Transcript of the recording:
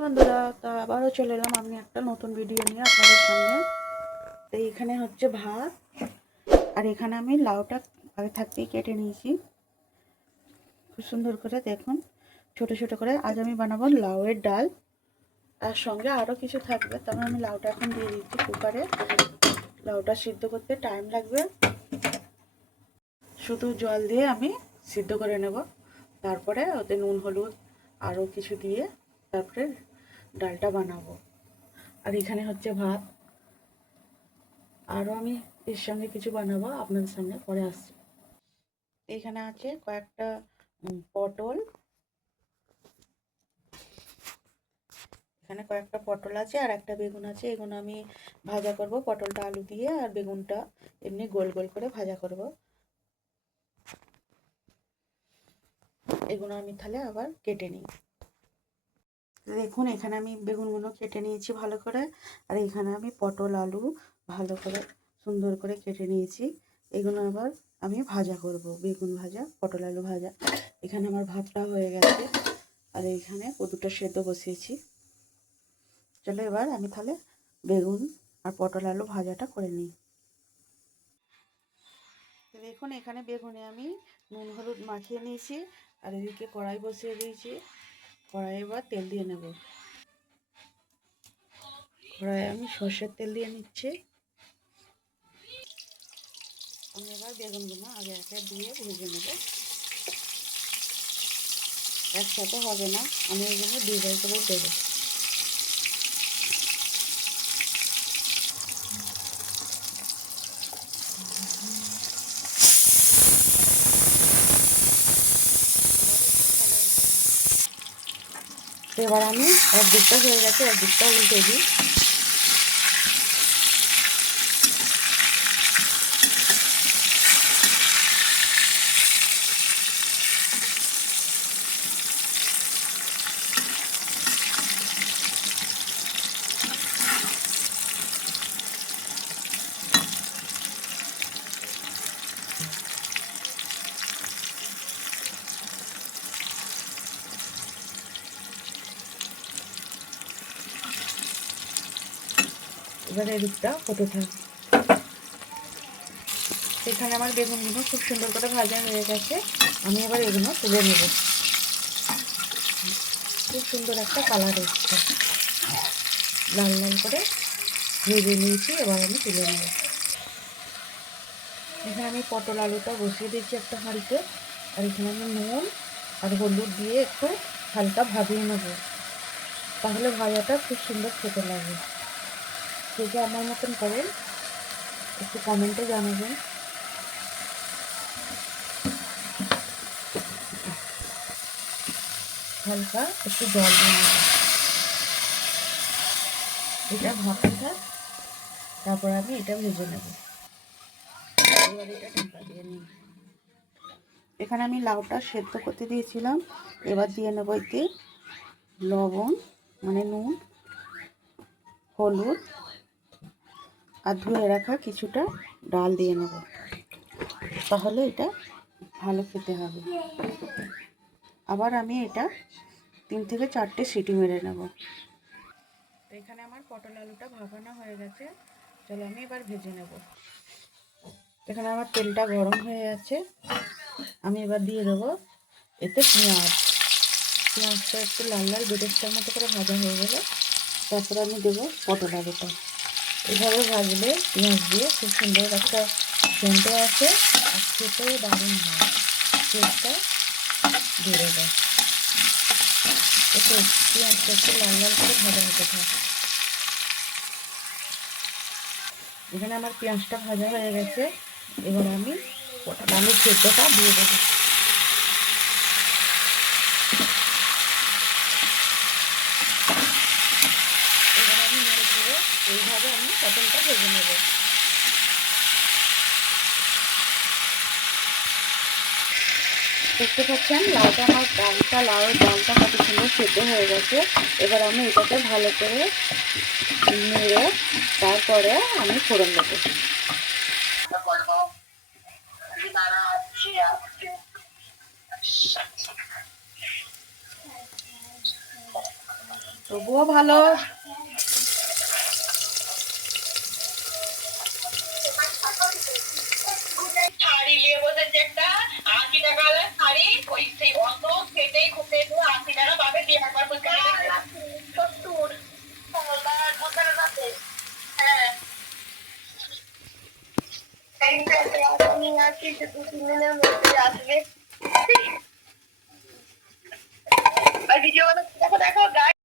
বন্ধুরা, তা আবারও চলে এলাম আমি একটা নতুন ভিডিও নিয়ে আপনাদের সামনে। তো এখানে হচ্ছে ভাত, আর এখানে আমি লাউটা আগে থাকতেই কেটে নিয়েছি খুব সুন্দর করে। দেখুন ছোট ছোট করে। আজ আমি বানাবো লাউয়ের ডাল, তার সঙ্গে আরও কিছু থাকবে। তবে আমি লাউটা এখন দিয়ে দিচ্ছি কুকারে। লাউটা সিদ্ধ করতে টাইম লাগবে, শুধু জল দিয়ে আমি সিদ্ধ করে নেব। তারপরে ওতে নুন হলুদ আরও কিছু দিয়ে তারপরে ডালটা বানাবো। আর এখানে হচ্ছে ভাত, আরও আমি এর সঙ্গে কিছু বানাবো, আপনাদের সামনে পরে আসছি। এখানে আছে কয়েকটা পটল, এখানে কয়েকটা পটল আছে আর একটা বেগুন আছে। এগুলো আমি ভাজা করব, পটলটা আলু দিয়ে আর বেগুনটা এমনি গোল গোল করে ভাজা করব। এগুলো আমি তাহলে আবার কেটে নিই। দেখুন এখানে আমি বেগুনগুলো কেটে নিয়েছি ভালো করে, আর এখানে আমি পটল আলু ভালো করে সুন্দর করে কেটে নিয়েছি। এগুলো আবার আমি ভাজা করব, বেগুন ভাজা পটল আলু ভাজা। এখানে আমার ভাতটা হয়ে গেছে, আর এইখানে দুটো সেদ্ধ বসিয়েছি। চলো এবার আমি তাহলে বেগুন আর পটল আলু ভাজাটা করে নিই। দেখুন এখানে বেগুনে আমি নুন হলুদ মাখিয়ে নিয়েছি, আর এদিকে কড়াই বসিয়ে দিয়েছি। কড়াই এবার তেল দিয়ে নেব। কড়াইয়ে আমি সর্ষের তেল দিয়ে নিচ্ছি। আমি এবার বেগুনগুলো আগে একে দিয়ে ভেজে নেব। একসাথে হবে না, আমি এগুলো দুই ভাই করে দেবো। এবার আমি একদিকটা হয়ে গেছে, একদিকটা উল্টে দিই। এবার এদিকটা হতে থাক। এখানে আমার বেগুনগুলো খুব সুন্দর করে ভাজা হয়ে গেছে। আমি এবার এগুলো তুলে নেব। খুব সুন্দর একটা কালার এসছে, লাল লাল করে ভেজে নিয়েছি। এবার আমি তুলে নেব। এখানে আমি পটল আলুটা বসিয়ে দিয়েছি একটা হাঁড়িতে, আর এখানে আমি নুন আর হলুদ দিয়ে একটু হালকা ভাজিয়ে নেব, তাহলে ভাজাটা খুব সুন্দর খেতে লাগে। কে কে আমার মতন করেন একটু কমেন্টে জানাবেন। হালকা একটু জল দিয়ে নেব, এটা ভাপতে থাক। তারপর আমি এটা ভেজে নেব। এবার এটা ঢাকা দিয়ে নিই। এখানে আমি লাউটা সেদ্ধ করতে দিয়েছিলাম। এবার দিয়ে নেব এতে লবণ মানে নুন, হলুদ আর ধুয়ে রাখা কিছুটা ডাল দিয়ে নেব, তাহলে এটা ভালো খেতে হবে। আবার আমি এটা 3 থেকে 4টে সিটি মেরে নেব। এখানে আমার পটল আলুটা ভাপানো হয়ে গেছে। চলো আমি এবার ভেজে নেব। এখানে আমার তেলটা গরম হয়ে গেছে। আমি এবার দিয়ে দেবো এতে পেঁয়াজ। পেঁয়াজটা একটু লাল লাল বেরেস্তার মতো করে ভাজা হয়ে গেলে তারপরে আমি দেবো পটল আলুটা। এভাবে ভাজলে পেঁয়াজ দিয়ে খুব সুন্দর একটা সেন্টও আসে, আর খেতেও দারুণ হয়, টেস্টটা বেড়ে যায়। একটু পেঁয়াজটা একটু লাল লাল করে ভাজা হতে থাকে। এখানে আমার পেঁয়াজটা ভাজা হয়ে গেছে। এবার আমি পটল আলুর সেদ্ধটা দিয়ে দেবো। এবার আমি নেড়ে চেড়ে এইভাবে আমি পটলটা ভেজে নেব। দেখতে পাচ্ছেন লাউটা আমার লাউয়ের ডালটা কত সুন্দর সেদ্ধ হয়ে গেছে। এবার আমি এটাকে ভালো করে নেড়ে তারপরে আমি ফোড়ন দেবো। তবুও ভালো। শাড়ি নিয়ে বসেছে একটা 80 টাকা শাড়ি, ওই সেই অত খেটে খুঁটে 80 টাকা পাবে, দিয়ে একবার ফুচকা খেতে 70 হ্যাঁ। আমি আছি যে 2-3 দিনের মধ্যে আসবে। আর ভিডিও দেখো দেখো গাই